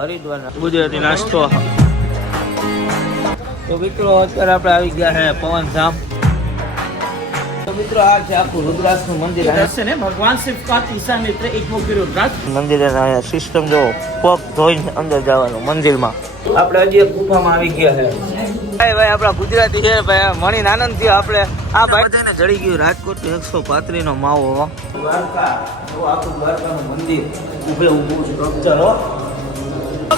હરિદ્વાર ગુજરાતી તો મિત્રો અત્યારે આપણે આવી ગયા છે પવન ધામ. તો મિત્રો આ છે આખું નું મંદિર. છે ને? ભગવાન શિવ કા તીસા એક મુખ્ય રુદ્રાક્ષ. મંદિર સિસ્ટમ જો પગ ધોઈને અંદર જવાનું મંદિરમાં. આપણે હજી એક ગુફામાં આવી ગયા છે. ભાઈ ભાઈ આપણા ગુજરાતી છે ભાઈ મણીને આનંદ થયો આપણે. આ ભાઈ જડી ગયું રાજકોટ એકસો પાંત્રીસ નો માવો દ્વારકા આખું દ્વારકાનું મંદિર ઉભે ઊભું સ્ટ્રક્ચર હો.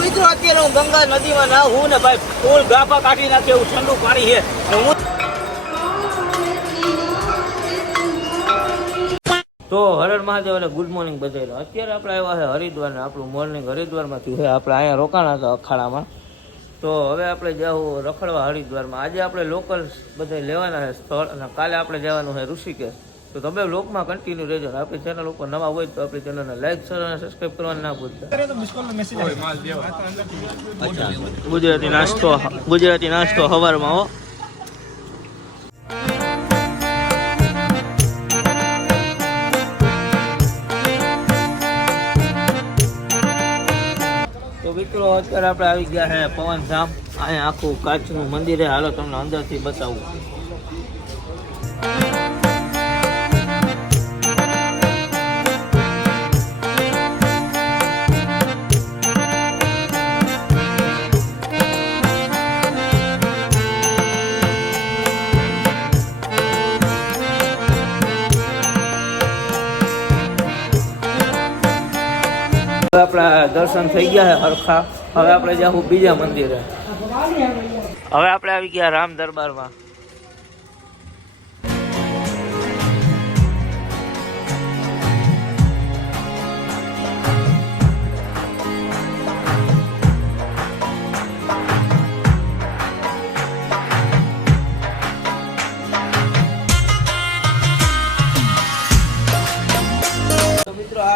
મિત્રો અત્યારે હું ગંગા નદીમાં ના હું ને ભાઈ ફૂલ ગાફા કાઢી નાખે એવું ઠંડુ પાણી છે. હું તો હરણ મહાદેવ અને ગુડ મોર્નિંગ બધાને અત્યારે આપણે આવ્યા છે હરિદ્વાર ને આપણું મોર્નિંગ હરિદ્વારમાંથી છે. આપણે અહીંયા રોકાણા હતા અખાડામાં. તો હવે આપણે જવું રખડવા હરિદ્વારમાં. આજે આપણે લોકલ બધા લેવાના છે સ્થળ અને કાલે આપણે જવાનું છે ઋષિકેશ. તો તમે લોકમાં કન્ટિન્યુ રહેજો આપણી ચેનલ ઉપર નવા હોય તો આપણી ચેનલને લાઈક શેર અને સબસ્ક્રાઈબ કરવાનું ના ભૂલતા. ગુજરાતી નાસ્તો ગુજરાતી નાસ્તો સવારમાં હો. તો મિત્રો અત્યારે આપણે આવી ગયા છે પવનધામ અહીંયા આખું કાચનું મંદિર છે હાલો તમને અંદરથી બતાવું. હવે આપણા દર્શન થઈ ગયા છે હરખા. હવે આપણે જાવું બીજા મંદિરે. હવે આપણે આવી ગયા રામ દરબારમાં.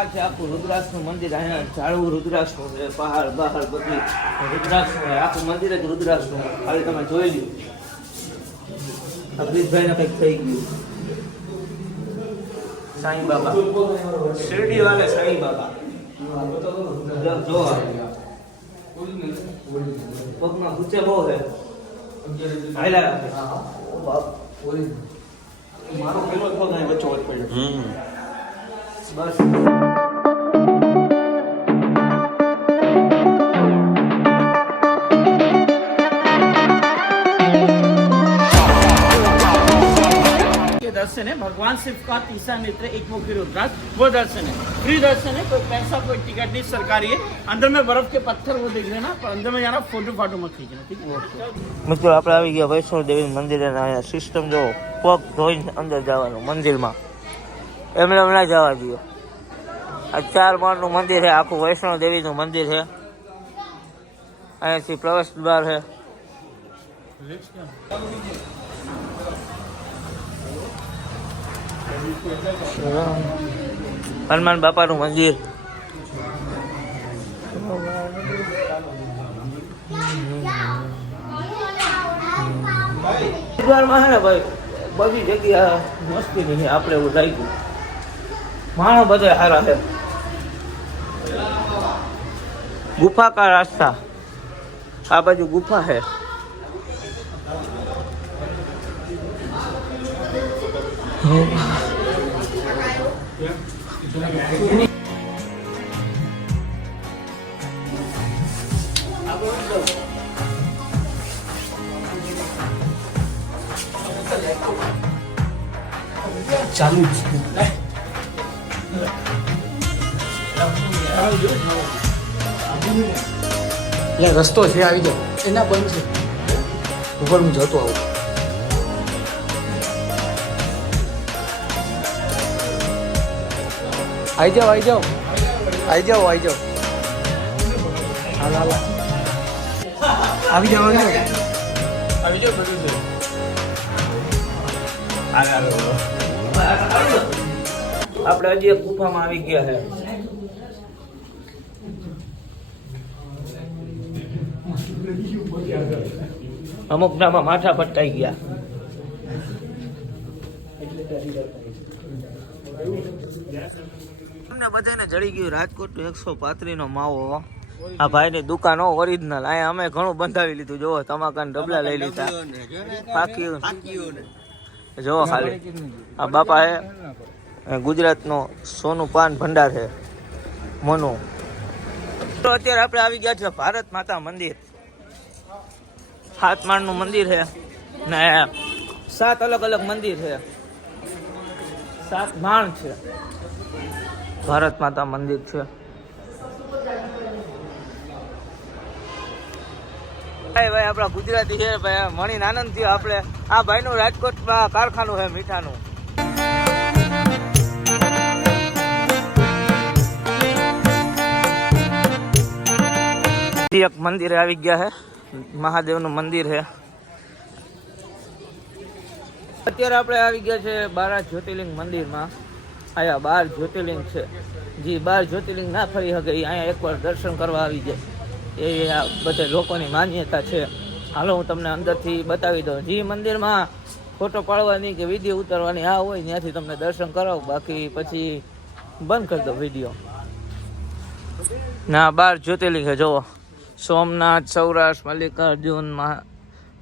પહાડ છે આખું રુદ્રાક્ષનું મંદિર અહીંયા ઝાડવું રુદ્રાક્ષનું છે પહાડ બહાર બધી રુદ્રાક્ષનું છે આખું મંદિર જ રુદ્રાક્ષનું ખાલી તમે જોઈ લ્યો અભિષભાઈને કંઈક થઈ ગયું સાંઈ બાબા શિરડી વાલે સાંઈ બાબા જો પગમાં ગુચ્ચે બહુ છે મારો પેલો પગ અહીં વચ્ચો વચ પડ્યો બસ के दर्शन है भगवान शिव का तीसरा नेत्र एक मुख रुद्राक्ष वो दर्शन है फ्री दर्शन है कोई पैसा कोई टिकट नहीं सरकारी है अंदर में बर्फ के पत्थर वो देख लेना पर अंदर में जाना फोटो फाटो मत खींचना ठीक है મિત્રો આપણે આવી ગયા વૈષ્ણવ દેવી મંદિરે અને અહીંયા સિસ્ટમ જો પગ ધોઈને અંદર જવાનું મંદિરમાં એમને એમ ના જવા દો આ ચાર માળનું મંદિર છે આખું વૈષ્ણવ દેવીનું મંદિર છે અહીંયાથી પ્રવેશ દ્વાર છે હનુમાન બાપાનું મંદિર. હરિદ્વારમાં છે ને ભાઈ બધી જગ્યા મસ્તી નહીં આપણે એવું લાગ્યું. માણસ બધા સારા છે. ગુફા કા રાસ્તા. આ બાજુ ગુફા છે. चालू એટલે રસ્તો છે આવી જાવ એના બંધ છે. ઉપર હું જતો આવું. આવી જાઓ આવી જાઓ આવી જાઓ આવી જાઓ હાલ હાલ આવી જાઓ આવી જાઓ આપણે હજી એક ગુફામાં આવી ગયા છે અમુક નામાં માથા પટકાઈ ગયા તમને બધાને જડી ગયું. રાજકોટ એકસો પાંત્રીસ નો માવો. આ ભાઈની દુકાન હો ઓરિજિનલ અહીંયા અમે ઘણું બંધાવી લીધું. જોવો તમાકા ડબલા લઈ લીધા. પાકી જોવો ખાલી. આ બાપા હે, એ ગુજરાતનો સોનું પાન ભંડાર છે મનુ. તો અત્યારે આપણે આવી ગયા છે ભારત માતા મંદિર. સાત માળનું મંદિર છે ને સાત અલગ અલગ મંદિર છે સાત માણ છે. ભારત માતા મંદિર છે. ભાઈ ભાઈ, આપણા ગુજરાતી છે, ભાઈ મણી આનંદ થયો આપણે આ ભાઈનું રાજકોટમાં કારખાનું છે, મીઠાનું. એક મંદિર આવી ગયા છે, મહાદેવનું મંદિર છે. અત્યારે આપણે આવી ગયા છે બારા જ્યોતિર્લિંગ મંદિરમાં. અહીંયા બાર જ્યોતિર્લિંગ છે. જે, બાર જ્યોતિર્લિંગ ના ફરી શકે એ અહીંયા એકવાર દર્શન કરવા આવી જાય એ આ બધે લોકોની માન્યતા છે. હાલો, હું તમને અંદરથી બતાવી દઉં. જે, મંદિરમાં ફોટો પાડવાની કે વીડિયો ઉતારવાની આ હોય, ત્યાંથી તમને દર્શન કરાવું. બાકી પછી બંધ કરી દો વીડિયો. ના, બાર જ્યોતિર્લિંગ જુઓ. સોમનાથ, સૌરાષ્ટ્ર, મલ્લિકાર્જુન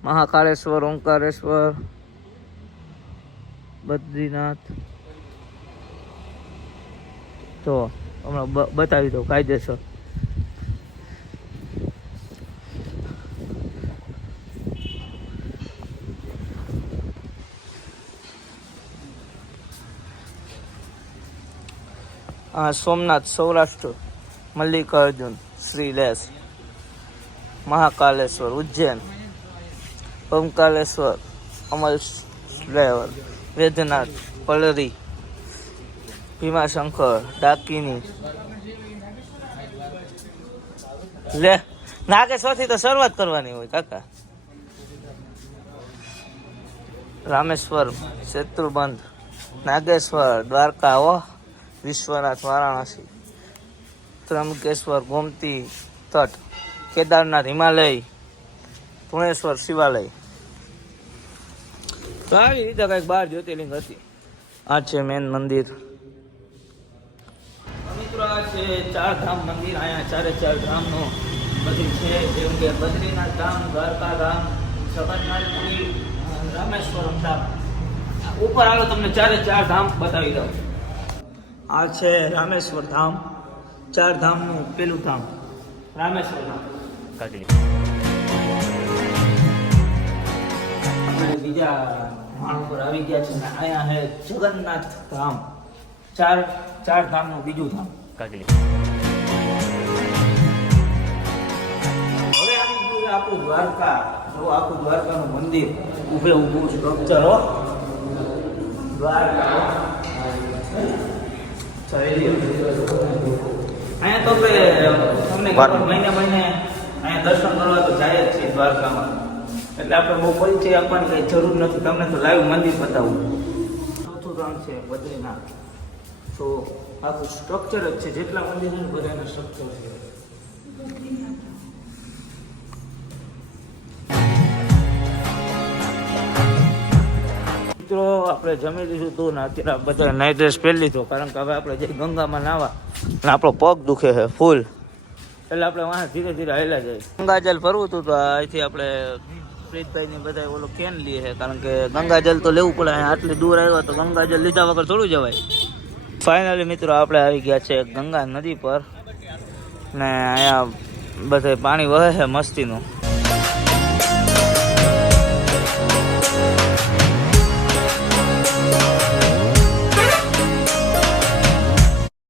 મહાકાળેશ્વર ઓંકારેશ્વર, બદ્રીનાથ તો હમણાં બતાવી દઉં, કાયદેસર. આ સોમનાથ સૌરાષ્ટ્ર, મલ્લિકાર્જુન શ્રીલેશ મહાકાલેશ્વર, ઉજ્જૈન, ઓમકાલેશ્વર, અમલ વેદનાથ પલરી ભીમાશંકર, ડાકીની. લે નાગેશ્વરથી તો શરૂઆત કરવાની હોય, કાકા. રામેશ્વર, શેત્રુબંધ, નાગેશ્વર, દ્વારકા ઓ વિશ્વનાથ, વારાણસી. ત્રંબકેશ્વર, ગોમતી તટ, કેદારનાથ, હિમાલય, પુણેશ્વર, શિવાલય. તો આવી રીતે કંઈક બાર જ્યોતિર્લિંગ હતી. આ છે મેન મંદિર. મિત્રો છે ચાર ધામ મંદિર અહીંયા ચારે ચાર ધામનો બધી છે જેમ કે બદ્રીનાથ ધામ દ્વારકા ધામ જગન્નાથપુરી અ, રામેશ્વરમ ધામ. ઉપર આવો તમને ચારે ચાર ધામ બતાવી દઉં. આ છે રામેશ્વર ધામ ચાર ધામનું પેલું ધામ રામેશ્વર ધામ. બીજા માણસ ઉપર આવી ગયા છે ને અહીંયા છે જગન્નાથ ધામ ચાર ચાર ધામનું બીજું ધામ. કાઢી હવે આવી ગયું આપણું દ્વારકા. જો આખું દ્વારકાનું મંદિર ઉભે ઊભું સ્ટ્રક્ચર હો. દ્વારકા અહીંયા તો આપણે તમને મહિને મહિને અહીંયા દર્શન કરવા તો જાય જ છે દ્વારકામાં. એટલે આપણે બહુ પરિચય આપવાની કંઈ જરૂર નથી. તમને તો લાઈવ મંદિર બતાવું. ચોથું ધામ છે બદ્રીનાથ. તો આખું સ્ટ્રક્ચર જ છે, જેટલા મંદિર છે બધાના સ્ટ્રક્ચર છે. આપણે જમી લીધું હતું ને અત્યારે બધા નાઇટ ડ્રેસ પહેરી લીધો, કારણ કે હવે આપણે જઈ ગંગામાં નાવા ને આપણો પગ દુખે છે, ફૂલ. એટલે આપણે વાહ ધીરે ધીરે હાલ્યા જાય ગંગાજલ ફરવું હતું તો અહીંથી આપણે પ્રીતભાઈ ની બધા ઓલો કેન લઈએ છે, કારણ કે ગંગાજલ તો લેવું પડે આટલી દૂર આવ્યા તો ગંગાજલ લીધા વગર થોડું જવાય. ફાઇનલી મિત્રો આપણે આવી ગયા છે ગંગા નદી પર. ને અહીંયા બધે પાણી વહે છે મસ્તીનું.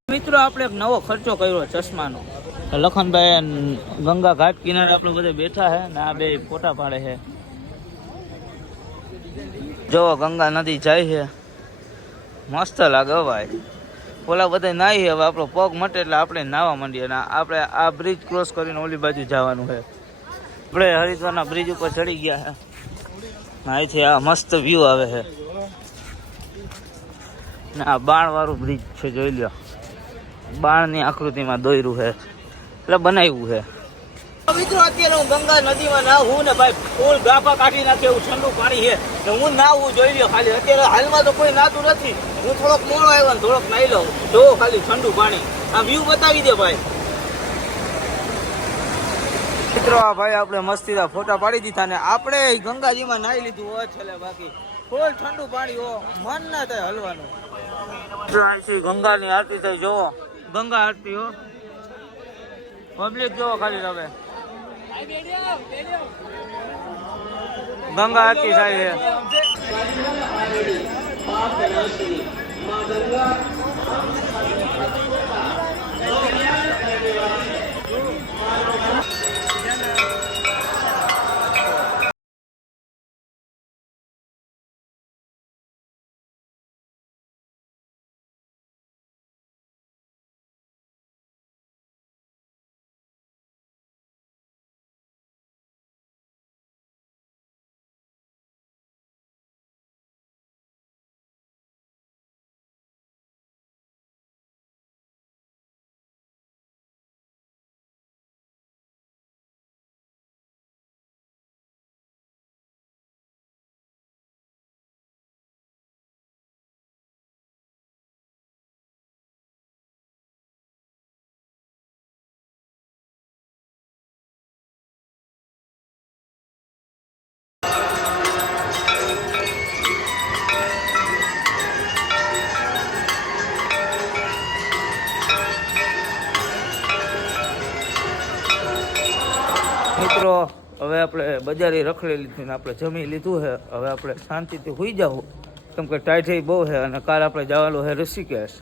મિત્રો આપણે એક નવો ખર્ચો કર્યો ચશ્માનો. લખનભાઈ ગંગા ઘાટ કિનારે આપણે બધે બેઠા છે ને આ બે ફોટા પાડે છે જો ગંગા નદી જાય છે મસ્ત લાગે ભાઈ. ઓલા બધા નાહી હવે આપણો પગ મટે એટલે આપણે નાવા માંડીએ અને આપણે આ બ્રિજ ક્રોસ કરીને ઓલી બાજુ જવાનું છે. આપણે હરિદ્વારના બ્રિજ ઉપર ચડી ગયા છે. અહીંથી આ મસ્ત વ્યૂ આવે છે. ને આ બાણવાળું બ્રિજ છે, જોઈ લ્યો. બાણની આકૃતિમાં દોર્યું છે. એટલે બનાવ્યું છે. મિત્રો અત્યારે હું ગંગા નદીમાં નાહું ને ભાઈ ફૂલ ગાફા કાઢી નાખે એવું ઠંડુ પાણી છે. ને હું નાહવું જોઈ લો ખાલી. અત્યારે હાલમાં તો કોઈ નાતું નથી. હું થોડોક મોડો આવ્યો ને થોડોક નાઈ લઉં. જોવો ખાલી ઠંડુ પાણી. આ વ્યૂ બતાવી દે ભાઈ. મિત્રો આ ભાઈ આપણે મસ્તીના ફોટા પાડી દીધા ને આપણે ગંગાજીમાં નાહી લીધું હોય છેલ્લે બાકી. ફૂલ ઠંડુ પાણી હો. મન ના થાય હલવાનું. ગંગાની આરતી થાય જોવો. ગંગા આરતી હો. પબ્લિક જોવો ખાલી તમે. ગંગા આરતી થાય છે. બજારે રખડી લીધું ને આપણે જમી લીધું છે હવે આપણે શાંતિથી હોઈ જાવ કેમ કે ટાઈટ બહુ છે અને કાલ આપણે જવાનું છે ઋષિકેશ.